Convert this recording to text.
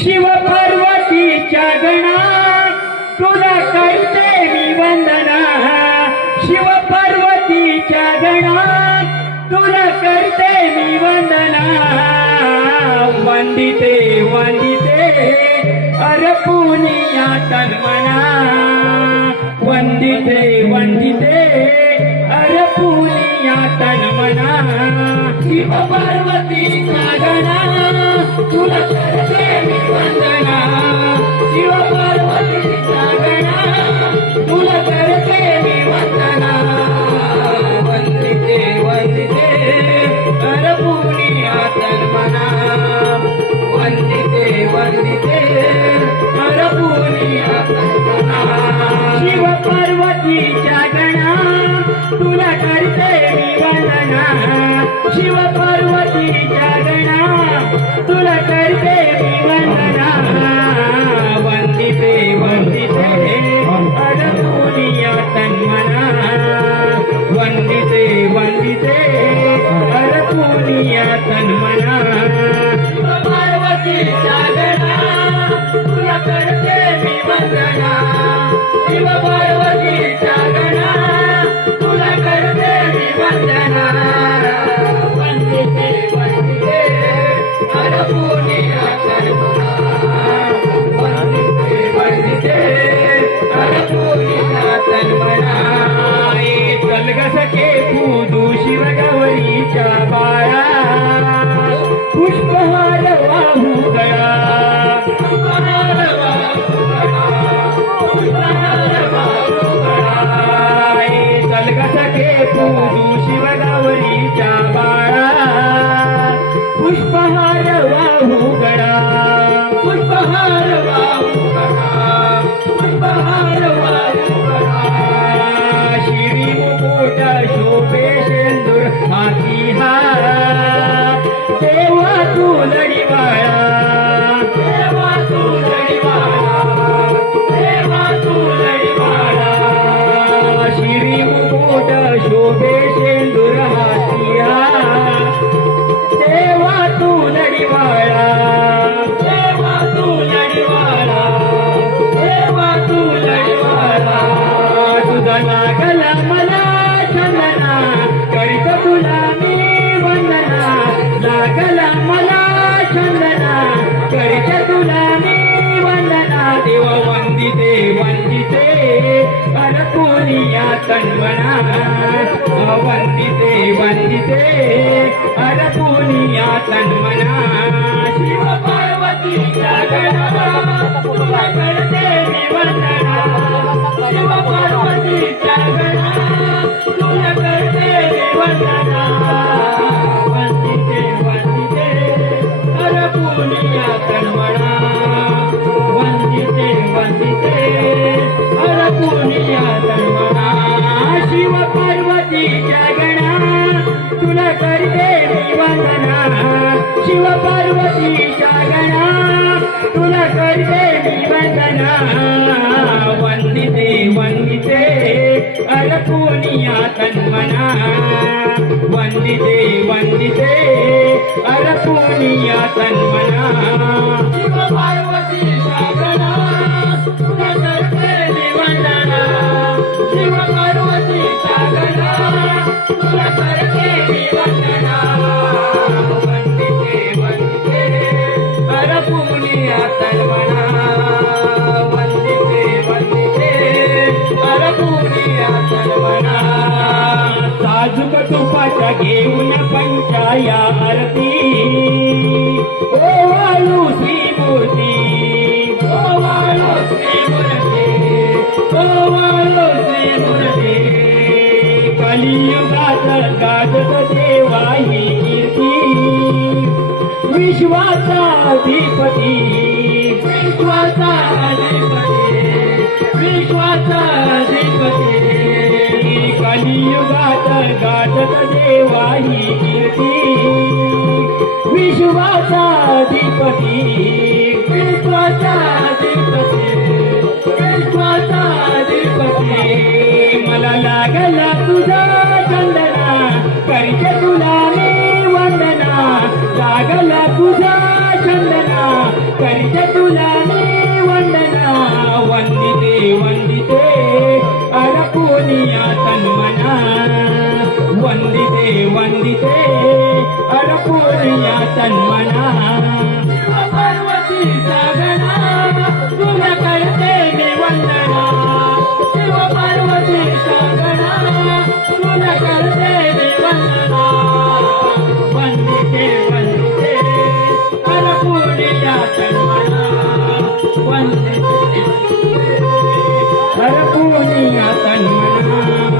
शिव पार्वतीच्या गणा तुला करते मी वंदना शिव पार्वतीच्या गणा तुला करते मी वंदना वंदिते वंदिते अर्पुनिया तन्मना वंदिते वंदिते अर्पुनिया तन्मना शिव पार्वतीच्या गणा तुला करते मी वंदना शिव पार्वतीच्या गणा तुला करते मी वंदना वंदिते वंदिते अर्पुनिया तन्मना वंदिते वंदिते अर्पुनिया तन्मना शिव पार्वतीच्या गणा तुला करते मी वंदना शिव पार्वतीच्या गणा तुला करते मी वंदना वंदिते वंदिते अर्पुनिया तन्मना वंदिते वंदिते अर्पुनिया तन्मना पार्वतीच्या गणा तुला करते मी वंदना शिव पार्वतीच्या गणा तुला करते मी वंदना वंदिते वंदिते अर्पुनिया तन्मना वंदिते वंदिते अर्पुनिया तन्मना तलगसके पूजू शिवगौरीच्या बाळा पुष्पहार वाहू गळा पुष्पहार वाहू गळा पुष्पहार वाहू गळा तलगसके पूजू शिवगौरीच्या बाळा पुष्पहार वाहू गळा पुष्पहार वाहू गळा पुष्पहार वाहू गळा शिरी मुकुट शोभे शेंदूर हाती हार देवा तू लढीवाळा देवा तू लढीवाळा देवा तू लढीवाळा शिरी मुकुट शोभे शेंदूर हाती हार देवा तू लढीवाळा देवा तू लढीवाळा देवा तू लढीवाळा तुझा लागला मला चंदना करीत तुला मी वंदना लागला मला चंदना करीत तुला मी वंदना देव वंदिते वंदिते अर्पुनिया तन्मना वंदिते वंदिते अर्पुनिया तन्मना शिव पार्वतीच्या गणा तुला करते मी वंदना शिव पार्वतीच्या गणा तुला करते मी वंदना वंदिते वंदिते अर्पुनिया तन्मना वंदिते वंदिते अर्पुनिया तन्मना शिव पार्वतीच्या गणा तुला करते मी वंदना शिव पार्वतीच्या गणा तुला करते मी वंदना वंदिते वंदिते अर्पुनिया तन्मना वंदिते वंदिते अर्पुनिया तन्मना शिव पार्वतीच्या गणा तुला करते मी वंदना शिव पार्वतीच्या गणा तुला करते मी वंदना वंदिते वंदिते अर्पुनिया तन्मना वंदिते वंदिते अर्पुनिया तन्मना साजूक तुपाच्या घेऊन पंचाया आरती ओवाळू श्री मूर्ती ओवाळू श्री मूर्ती ओवाळू श्री मूर्ती कलियुगात गाजत देवा ही कीर्ती विश्वाचा अधिपती विश्वाचा अधिपती विश्वाचा अधिपती कलियुगात गाजत देवा ही कीर्ती विश्वाचा अधिपती विश्वाचा अधिपती विश्वाचा अधिपती मला लागला तुझा चंदना करते तुला मी वंदना लागला तुझा चंदना करिते तुला मी वंदना वंदिते वंदिते अर्पुनिया तन्मना वंदिते वंदिते अर्पुनिया तन्मना पार्वती सागना तुला करते मी वंदना शिव पार्वती सागना तुला करते मी वंदना वंदिते वंदिते अर्पुनिया तन्मना वंदिते अर्पुनिया तन्मना